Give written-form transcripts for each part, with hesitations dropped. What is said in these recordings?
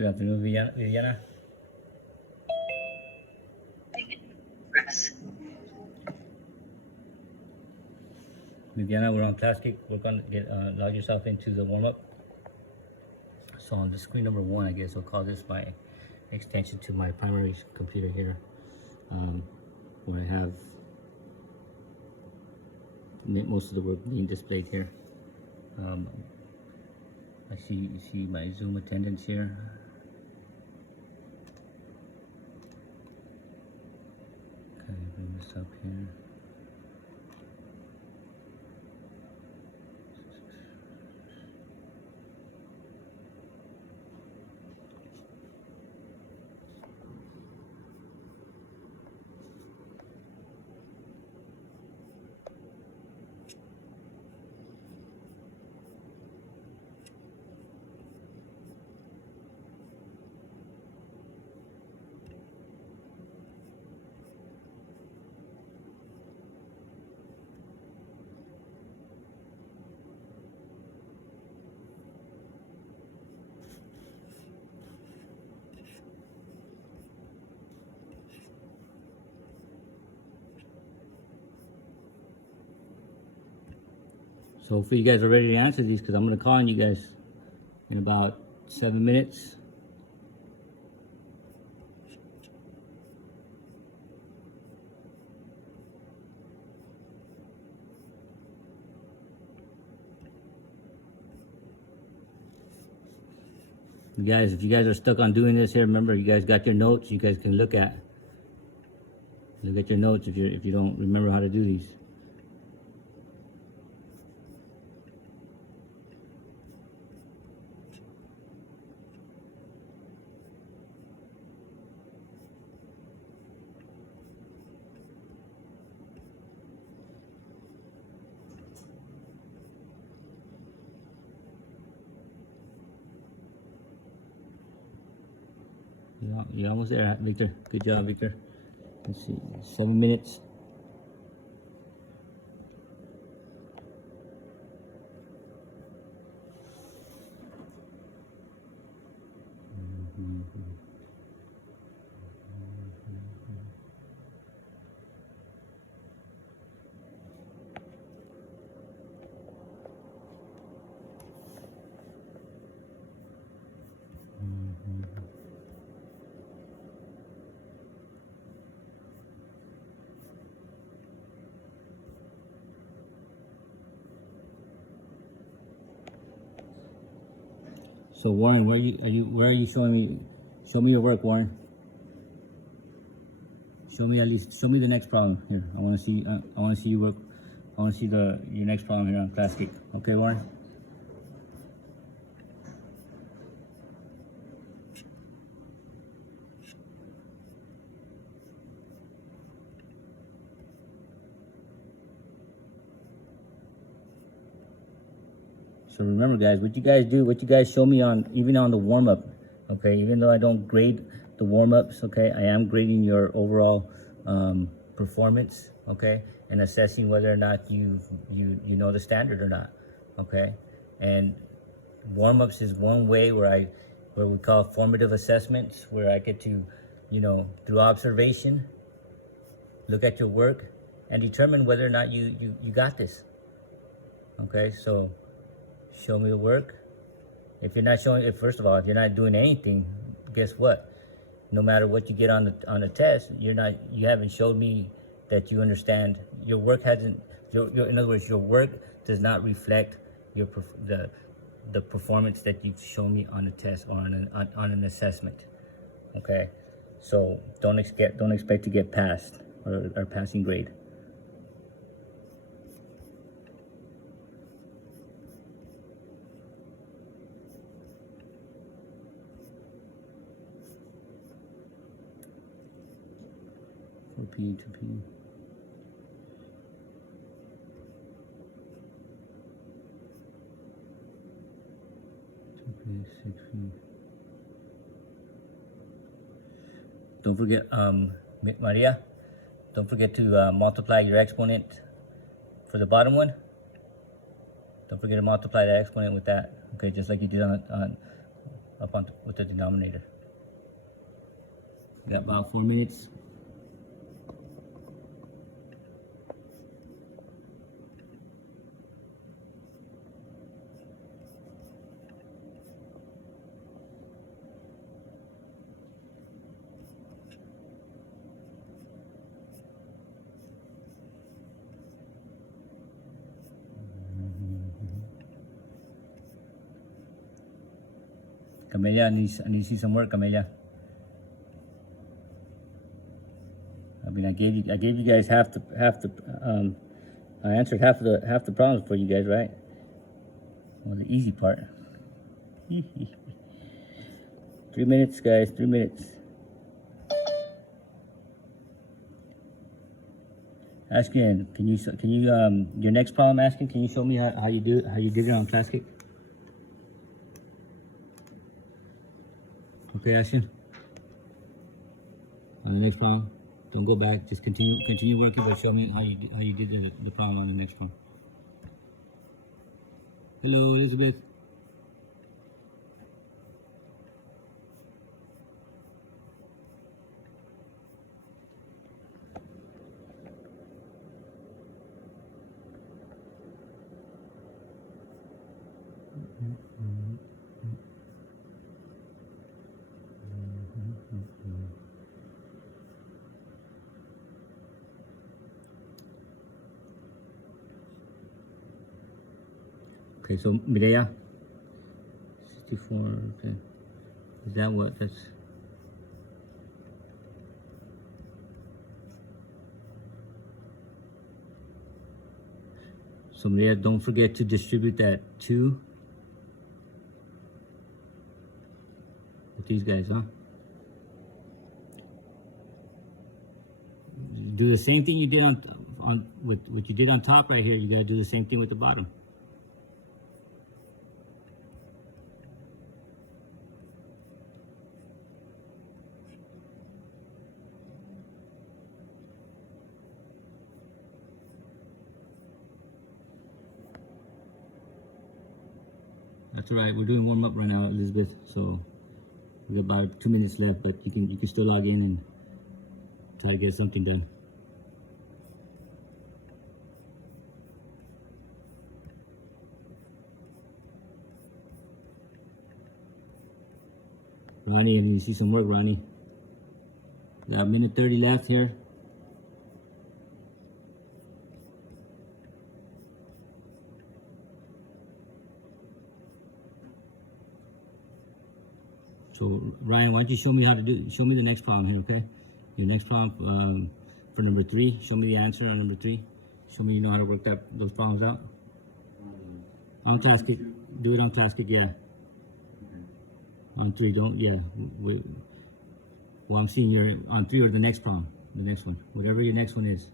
Good afternoon, Viviana. Viviana, we're on Classic. We're going to get log yourself into the warm-up. So on the screen number 1, I guess I'll call this my extension to my primary computer here, where I have most of the work being displayed here. I see my Zoom attendance here. Okay, bring this up here. So hopefully you guys are ready to answer these, because I'm going to call on you guys in about 7 minutes. You guys, if you guys are stuck on doing this here, remember you guys got your notes. You guys can look at your notes if you don't remember how to do these. You're almost there, Victor. Good job, Victor. Let's see, 7 minutes. So Warren, where are you showing me? Show me your work, Warren. Show me the next problem here. I want to see you work. I want to see your next problem here on Classic. Okay, Warren. So remember, guys, what you guys show me even on the warm-up, okay? Even though I don't grade the warm-ups, okay, I am grading your overall performance, okay, and assessing whether or not you know the standard or not, okay? And warm-ups is one way where we call formative assessments, where I get to, through observation, look at your work and determine whether or not you got this, okay? So show me the work. If you're not showing it, first of all, if you're not doing anything, guess what? No matter what you get on the test, you haven't showed me that you understand. Your work hasn't. In other words, your work does not reflect the performance that you've shown me on a test or on an assessment. Okay, so don't expect to get passed or passing grade. P to P. Don't forget, Maria, don't forget to multiply your exponent for the bottom one. Don't forget to multiply that exponent with that. Okay, just like you did up on with the denominator. We got about 4 minutes. Camelia, I need to see some work, Camelia. I mean, I gave you guys half the I answered half the problems for you guys, right? Well, the easy part. 3 minutes, guys. 3 minutes. Asking, can you your next problem, asking, can you show me how you did it on Classic? Okay, Ashton. On the next problem, don't go back. Just continue working, but show me how you did the problem on the next one. Hello, Elizabeth. Okay, so Mireya, 64, okay. Is that what that's? So Mireya, don't forget to distribute that 2 with these guys, huh? Do the same thing you did on with what you did on top right here. You gotta do the same thing with the bottom. That's all right. We're doing warm up right now, Elizabeth. So we got about 2 minutes left, but you can still log in and try to get something done. Ronnie, if you see some work, Ronnie. Got a minute 30 left here. So Ryan, why don't you show me the next problem here, okay? Your next problem for number 3. Show me the answer on number 3. Show me you know how to work those problems out. On Task It. Do it on Task It, yeah. On 3, don't, yeah. Well, I'm seeing you're on 3 or the next problem. The next one. Whatever your next one is.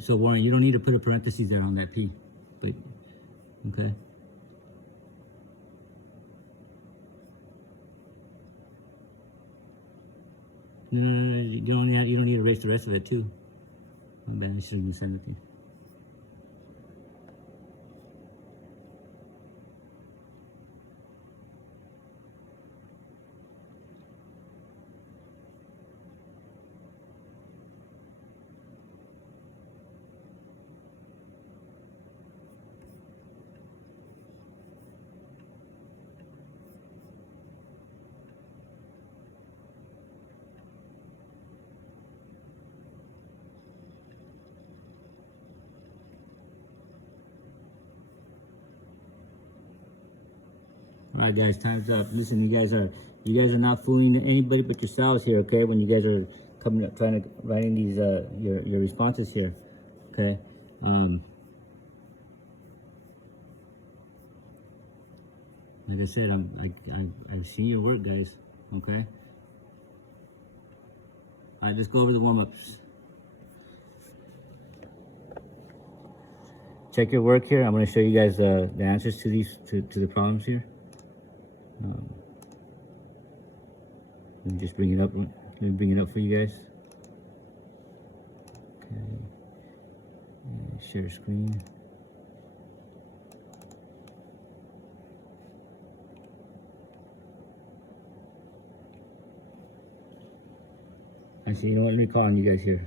So Warren, you don't need to put a parenthesis there on that P, but okay. No, you don't need to erase the rest of it too. My bad, I shouldn't have said anything. All right, guys, time's up. Listen, you guys are not fooling anybody but yourselves here, okay? When you guys are coming up, writing these your responses here, okay? Like I said, I've seen your work, guys. Okay. All right, let's go over the warm-ups. Check your work here. I'm going to show you guys the answers to these to the problems here. Um, let me just bring it up. Let me bring it up for you guys. Okay. And share screen. Actually, you know what? Let me call on you guys here.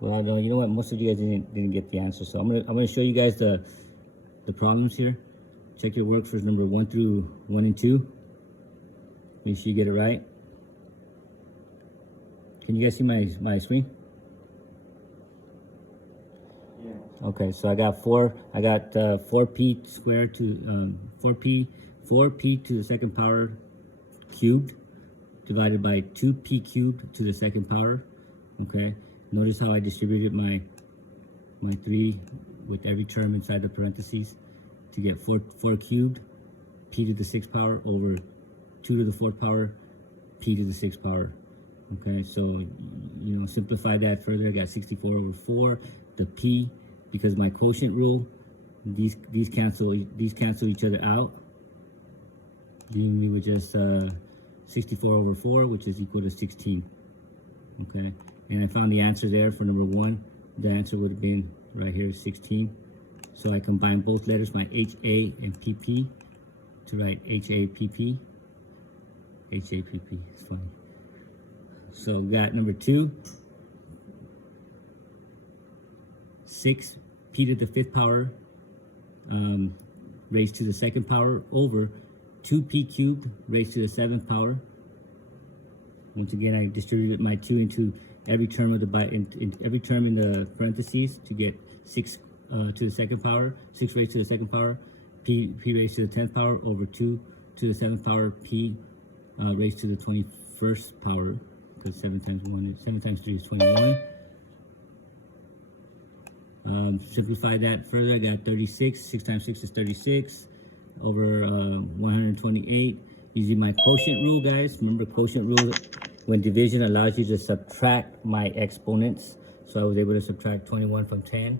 Well, no, you know what? Most of you guys didn't get the answer, so I'm gonna show you guys the problems here. Check your work for number 1 through 1 and 2. Make sure you get it right. Can you guys see my screen? Yeah. Okay, so I got 4p squared to 4p to the second power cubed divided by 2p cubed to the second power. Okay, notice how I distributed my 3 with every term inside the parentheses to get 4 cubed, p to the 6th power over 2 to the 4th power, p to the 6th power. Okay, so you know, simplify that further. I got 64 over 4. The p, because my quotient rule, these cancel each other out, leaving me with just 64 over 4, which is equal to 16. Okay, and I found the answer there for number 1. The answer would have been right here, 16. So I combined both letters, my HA and PP, to write HAPP. HAPP, it's funny. So got number 2, 6 p to the 5th power raised to the 2nd power over 2p cubed raised to the 7th power. Once again, I distributed my 2 into every term of the every term in the parentheses to get 6 to the 2nd power, 6 raised to the 2nd power, p raised to the 10th power over 2 to the 7th power, p raised to the 21st power, because 7 times 3 is 21. Simplify that further. I got 36. 6 times 6 is 36 over 128. Using my quotient rule, guys. Remember, quotient rule, when division allows you to subtract my exponents. So I was able to subtract 21 from 10,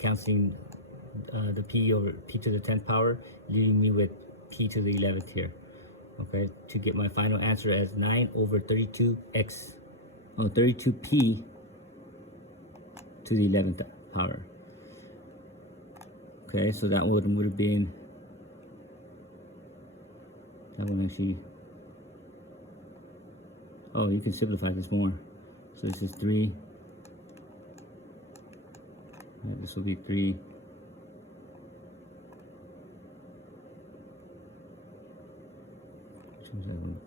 counting the p over p to the 10th power, leaving me with p to the 11th here. Okay, to get my final answer as 9 over 32p to the 11th power. Okay, so that would have been, that one actually, oh, you can simplify this more. So this is 3, this will be 3.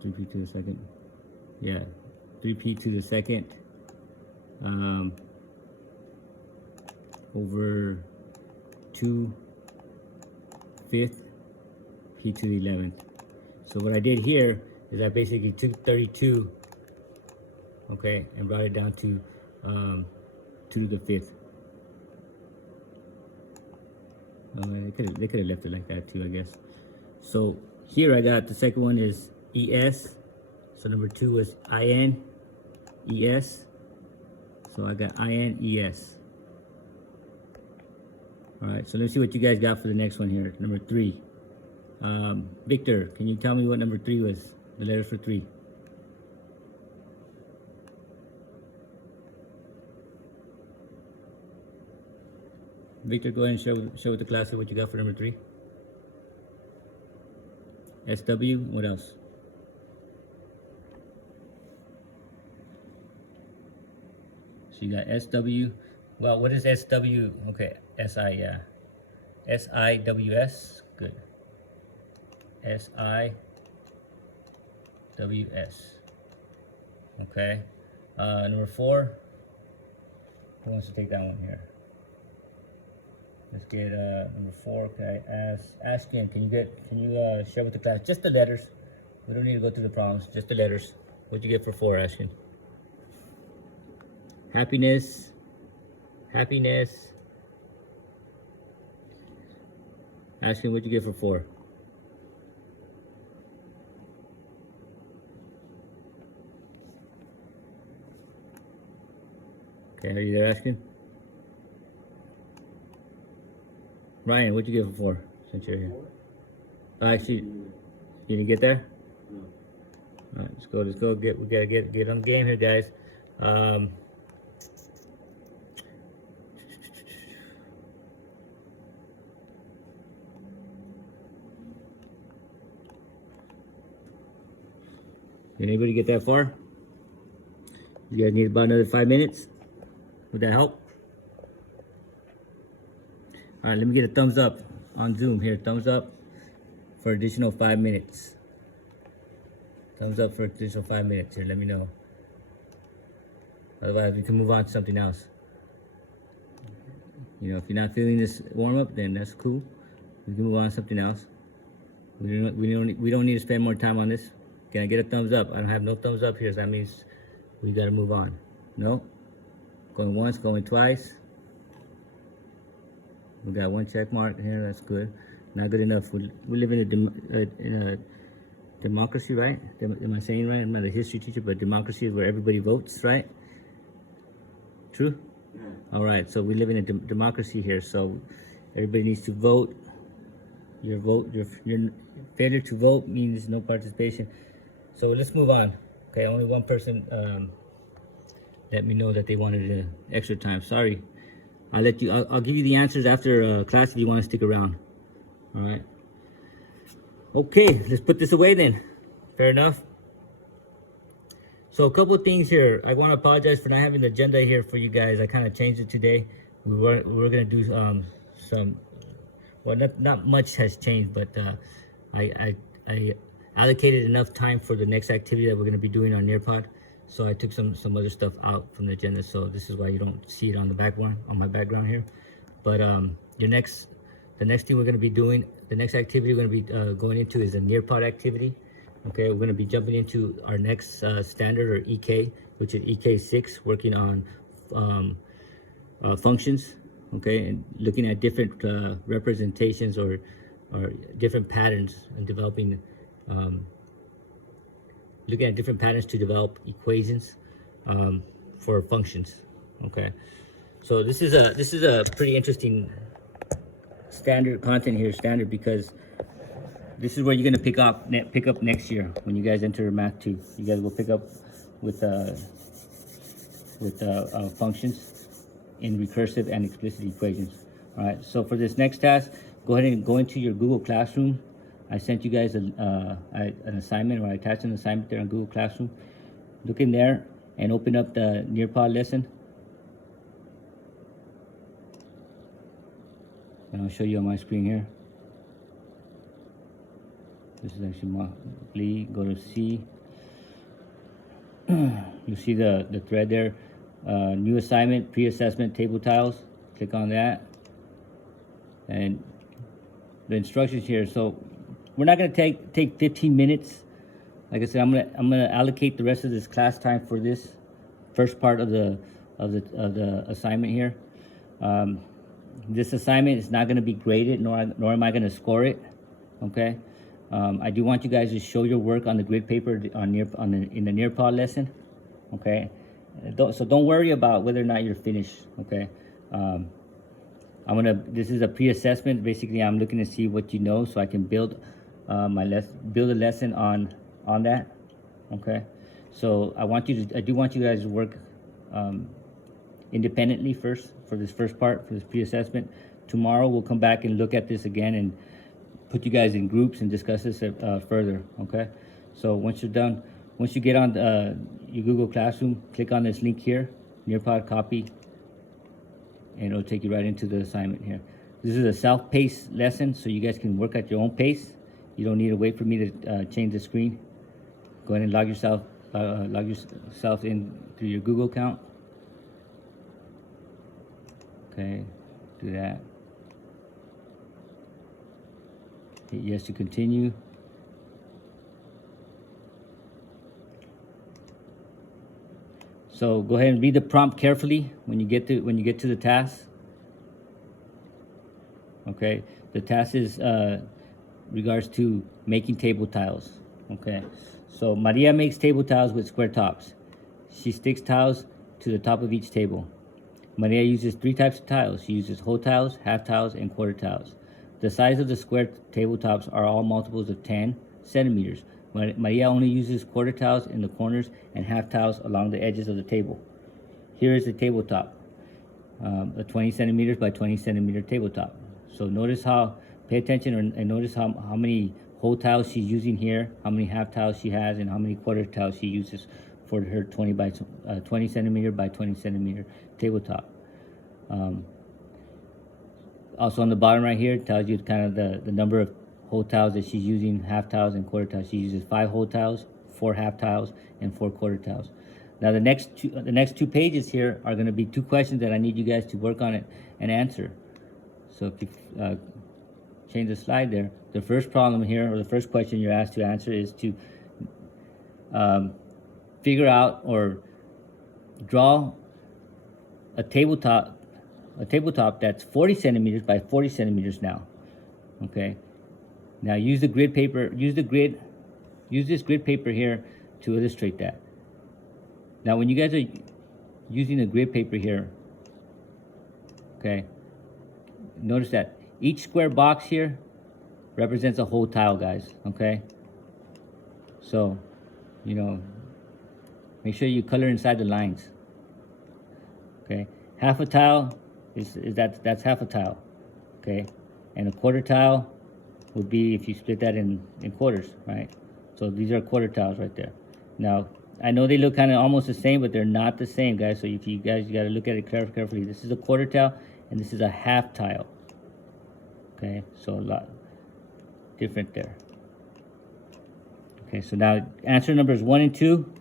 3p to the 2nd, yeah, 3p to the 2nd over 2/5 p to the 11th. So what I did here is I basically took 32, okay, and brought it down to 2 to the 5th. They could have left it like that too, I guess. So here I got the second one is ES. So number 2 was IN ES. So I got IN ES. All right, so let's see what you guys got for the next one here. Number 3. Victor, can you tell me what number 3 was? The letters for 3. Victor, go ahead and show with the class here what you got for number 3. SW, what else? So you got SW. Well, what is SW? Okay, SI, yeah. SIWS, good. SIWS. Okay. Number 4. Who wants to take that one here? Let's get number 4. Okay, ask him. Can you share with the class just the letters? We don't need to go through the problems. Just the letters. What'd you get for 4, Ashkin? Happiness. Happiness. Ashkin, what'd you get for 4? Okay, are you there, Ashkin? Ryan, what'd you get for 4? Since you're here. Actually, you didn't get there? All right, let's go. Let's go. We gotta get on the game here, guys. Did anybody get that far? You guys need about another 5 minutes. Would that help? All right, let me get a thumbs up on Zoom here. Thumbs up for additional 5 minutes. Thumbs up for additional 5 minutes here. Let me know. Otherwise, we can move on to something else. You know, if you're not feeling this warm up, then that's cool. We can move on to something else. We don't need to spend more time on this. Can I get a thumbs up? I don't have no thumbs up here, so that means we gotta move on. No? Going once, going twice. We got one check mark here, that's good. Not good enough. We live in a democracy, right? Am I saying right? I'm not a history teacher, but democracy is where everybody votes, right? True? Yeah. All right, so we live in a democracy here, so everybody needs to vote. Your failure to vote means no participation. So let's move on. Okay, only one person let me know that they wanted extra time. Sorry. I'll give you the answers after class if you want to stick around. All right. Okay, let's put this away then. Fair enough. So a couple of things here. I want to apologize for not having the agenda here for you guys. I kind of changed it today. We were gonna do some. Well, not much has changed, but I allocated enough time for the next activity that we're gonna be doing on Nearpod. So I took some other stuff out from the agenda. So this is why you don't see it on the background, on my background here. But the next thing we're gonna be doing, the next activity we're gonna be going into is a Nearpod activity. Okay, we're gonna be jumping into our next standard, or EK, which is EK6, working on functions. Okay, and looking at different representations or different patterns and developing. Looking at different patterns to develop equations for functions. Okay, so this is a pretty interesting standard content here, because this is where you're gonna pick up next year when you guys enter Math 2. You guys will pick up with functions in recursive and explicit equations. All right. So for this next task, go ahead and go into your Google Classroom. I sent you guys an assignment, or I attached an assignment there on Google Classroom. Look in there and open up the Nearpod lesson. And I'll show you on my screen here. This is actually go to C. You see the thread there. New assignment, pre-assessment table tiles. Click on that. And the instructions here. So we're not going to take 15 minutes. Like I said, I'm gonna allocate the rest of this class time for this first part of the assignment here. This assignment is not going to be graded, nor am I going to score it. Okay. I do want you guys to show your work on the grid paper in the Nearpod lesson. Okay. So don't worry about whether or not you're finished. Okay. This is a pre-assessment. Basically, I'm looking to see what you know, so I can build a lesson on that. Okay. So I do want you guys to work independently first for this first part, for this pre-assessment. Tomorrow we'll come back and look at this again and put you guys in groups and discuss this further. Okay. So once you're done, once you get on your Google Classroom, click on this link here, Nearpod copy, and it'll take you right into the assignment here. This is a self-paced lesson, so you guys can work at your own pace. You don't need to wait for me to change the screen. Go ahead and log yourself in through your Google account. Okay, do that. Hit yes to continue. So go ahead and read the prompt carefully when you get to the task. Okay, the task is regards to making table tiles. Okay, so Maria makes table tiles with square tops. She sticks tiles to the top of each table. Maria uses 3 types of tiles. She uses whole tiles, half tiles, and quarter tiles. The size of the square tabletops are all multiples of 10 centimeters. Maria only uses quarter tiles in the corners and half tiles along the edges of the table. Here is the tabletop, a 20 centimeters by 20 centimeter tabletop. So notice how, pay attention and notice how many whole tiles she's using here, how many half tiles she has, and how many quarter tiles she uses for her 20 centimeter by 20 centimeter tabletop. Also on the bottom right here, it tells you kind of the number of whole tiles that she's using, half tiles and quarter tiles. She uses 5 whole tiles, 4 half tiles, and 4 quarter tiles. Now the next two pages here are going to be 2 questions that I need you guys to work on it and answer. So if you change the slide there, the first problem here, or the first question you're asked to answer, is to figure out or draw a tabletop that's 40 centimeters by 40 centimeters now. Okay. Now use the grid paper, use this grid paper here to illustrate that. Now when you guys are using the grid paper here, okay, notice that each square box here represents a whole tile, guys, okay? So, you know, make sure you color inside the lines, okay? Half a tile that's half a tile, okay? And a quarter tile would be if you split that in quarters, right? So these are quarter tiles right there. Now, I know they look kind of almost the same, but they're not the same, guys. So if you got to look at it carefully. This is a quarter tile, and this is a half tile. Okay, so a lot different there. Okay, so now answer numbers 1 and 2.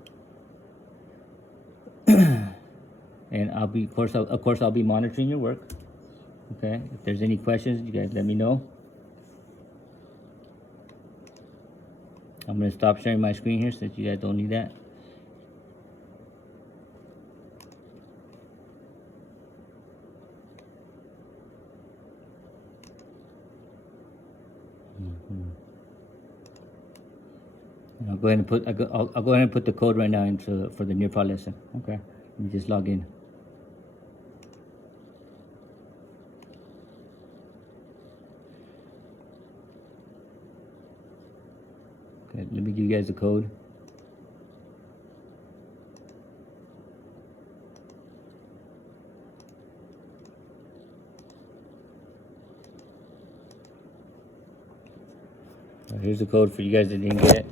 And I'll be, of course, I'll be monitoring your work. Okay, if there's any questions, you guys let me know. I'm going to stop sharing my screen here since you guys don't need that. I'll go ahead and put the code right now for the Nearpod lesson. Okay, let me just log in. Okay, let me give you guys the code. Here's the code for you guys that didn't get it.